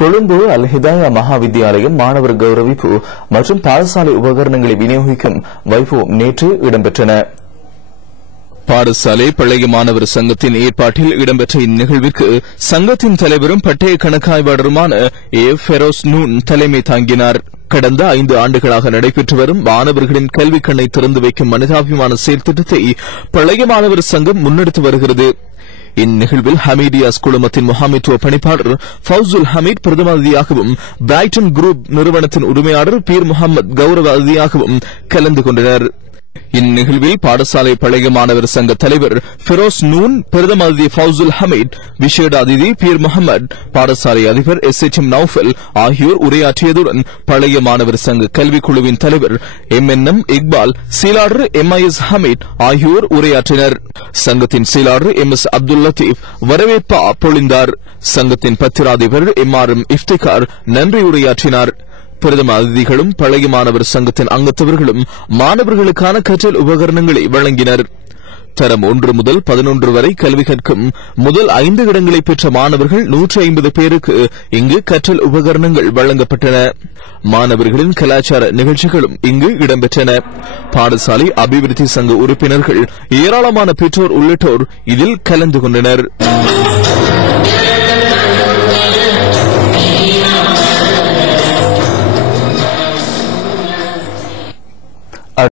கொழும்பு அல் ஹிதாயா மகாவித்தியாலயம் மாணவர் கௌரவிப்பு மற்றும் பாடசாலை உபகரணங்களை விநியோகிக்கும் வைபவம் நேற்று இடம்பெற்றன. பாடசாலை பழைய மாணவர் சங்கத்தின் ஏற்பாட்டில் இடம்பெற்ற இந்நிகழ்விற்கு சங்கத்தின் தலைவரும் பட்டய கணக்காய்வாளருமான ஃபெரோஸ் நூன் தலைமை தாங்கினார். கடந்த 5 ஆண்டுகளாக நடைபெற்று வரும் மாணவர்களின் கல்விக் கண்ணை திறந்து வைக்கும் மனிதாபிமான செயல்திட்டத்தை பழைய மாணவர் சங்கம் முன்னெடுத்து வருகிறது. இந்நிகழ்வில் ஹமீடியாஸ் குழுமத்தின் முகாமைத்துவ பணிப்பாளர் ஃபவுசுல் ஹமீத் பிரதம அதிதியாகவும் பிரைட்டன் குரூப் நிறுவனத்தின் உரிமையாளர் பீர் முகமது கௌரவ அதிதியாகவும் கலந்து கொண்டனர். இந்நிகழ்வில் பாடசாலை பழைய மாணவர் சங்க தலைவர் ஃபெரோஸ் நூன், பிரதம அதிதி ஃபவுசுல் ஹமீத், விசேட அதிதி பீர் முகமது, பாடசாலை அதிபர் SHM நௌஃபல் ஆகியோர் உரையாற்றியதுடன் பழைய மாணவர் சங்க கல்விக்குழுவின் தலைவர் MNM இக்பால், சீலாளர் MIS ஹமீத் ஆகியோர் உரையாற்றினர். சங்கத்தின் சீலாளர் MS அப்துல் லத்தீப் வரவேற்பா பொழிந்தார். சங்கத்தின் பத்திராதிபர் MRM இஃப்திகார் நன்றி உரையாற்றினார். பிரதம அதிதிகளும் பழைய மாணவர் சங்கத்தின் அங்கத்தவர்களும் மாணவர்களுக்கான கற்றல் உபகரணங்களை வழங்கினர். தரம் 1 முதல் 11 வரை கல்வி கற்கும் முதல் 5 இடங்களை பெற்ற மாணவர்கள் 150 பேருக்கு இங்கு கற்றல் உபகரணங்கள் வழங்கப்பட்டன. மாணவர்களின் கலாச்சார நிகழ்ச்சிகளும் இங்கு இடம்பெற்றன. பாடசாலை அபிவிருத்தி சங்க உறுப்பினர்கள், ஏராளமான பெற்றோர் உள்ளிட்டோர் இதில் கலந்து கொண்டனர்.